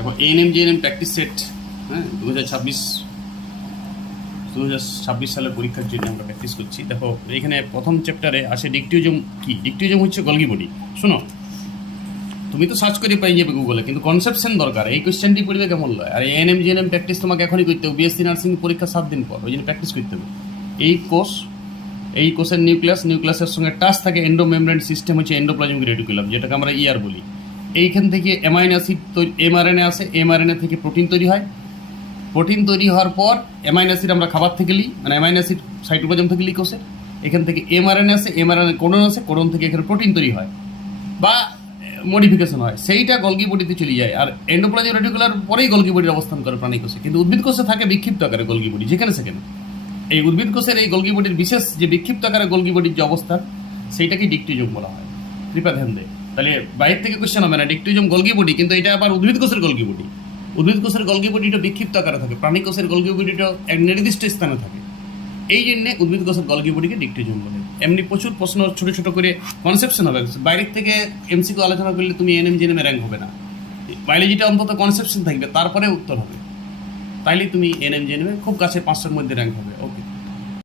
দেখো ANM GNM practice set, হ্যাঁ, 2026 সালের পরীক্ষার জন্য আমরা প্র্যাকটিস করছি। দেখো এখানে প্রথম চ্যাপ্টারে আসে ডিকটিউজম কি। ডিকটিউজম হচ্ছে গলগি বডি। শোনো, তুমি তো সার্চ করে পাই যাবে গুগলে, কিন্তু কনসেপশন দরকার। এই কোয়েশ্চেনটি পড়লে কেমন লয়। আর এএনএম জিএনএম প্র্যাকটিস তোমাকে এখনই করতে হবে। বিএসসি নার্সিং পরীক্ষা 7 দিন পর, ওই জন্য প্র্যাকটিস করতে হবে। এই কোষের নিউক্লিয়াসের সঙ্গে টাচ থাকে এন্ডোমেমব্রেন সিস্টেম, হচ্ছে এন্ডোপ্লাজমিক রেটিকুলাম, যেটাকে আমরা ইয়ার বলি। এইখান থেকে অ্যামাইনো অ্যাসিড এমআরএনএ আসে, এমআরএনএ থেকে প্রোটিন তৈরি হয়। প্রোটিন তৈরি হওয়ার পর অ্যামাইনো অ্যাসিড আমরা খাবার থেকে নিই, মানে অ্যামাইনো অ্যাসিড সাইটোপ্লাজম থেকে লিক কোষে। এখান থেকে এমআরএনএ আসে, এমআরএনএ কোডন আসে, কোডন থেকে এখানে প্রোটিন তৈরি হয় বা মডিফিকেশন হয়, সেইটা গলগি বডিতে চলে যায়। আর এন্ডোপ্লাজমিক রেটিকুলার পরেই গলগি বডির অবস্থান করে প্রাণী কোষে। কিন্তু উদ্ভিদ কোষে থাকে বিক্ষিপ্ত আকারে গলগি বডি, যেখানে সেখানে। এই উদ্ভিদ কোষের এই গলগি বডির বিশেষ যে বিক্ষিপ্ত আকারে গলগি বডির যে অবস্থা, সেইটাকে ডিকটিউজম বলা হয়। কৃপা ধ্যান দেয়। তাহলে বাইরে থেকে কোশ্চেন হবে না, ডিকটিউজম গলগি বডি, কিন্তু এটা আবার উদ্ভিদ কোষের গলগি বডি। উদ্ভিদ কোষের গলগি বডিটা বিক্ষিপ্ত আকারে থাকে, প্রাণী কোষের গলগি বডিটা এক নির্দিষ্ট স্থানে থাকে। এই জন্য উদ্ভিদ কোষের গলগি বডিকে ডিকটিউজম বলে। এমনি প্রচুর প্রশ্ন ছোট ছোট করে কনসেপশন হবে। বাইরের থেকে এমসিকিউ আলোচনা করলে তুমি এনএম জেএনএম র্যাঙ্ক হবে না। বায়োলজিটা অন্তত কনসেপশন থাকবে, তারপরে উত্তর হবে। তাইলে তুমি এনএম জেএনএম খুব কাছে 500-এর মধ্যে র্যাঙ্ক হবে। ওকে।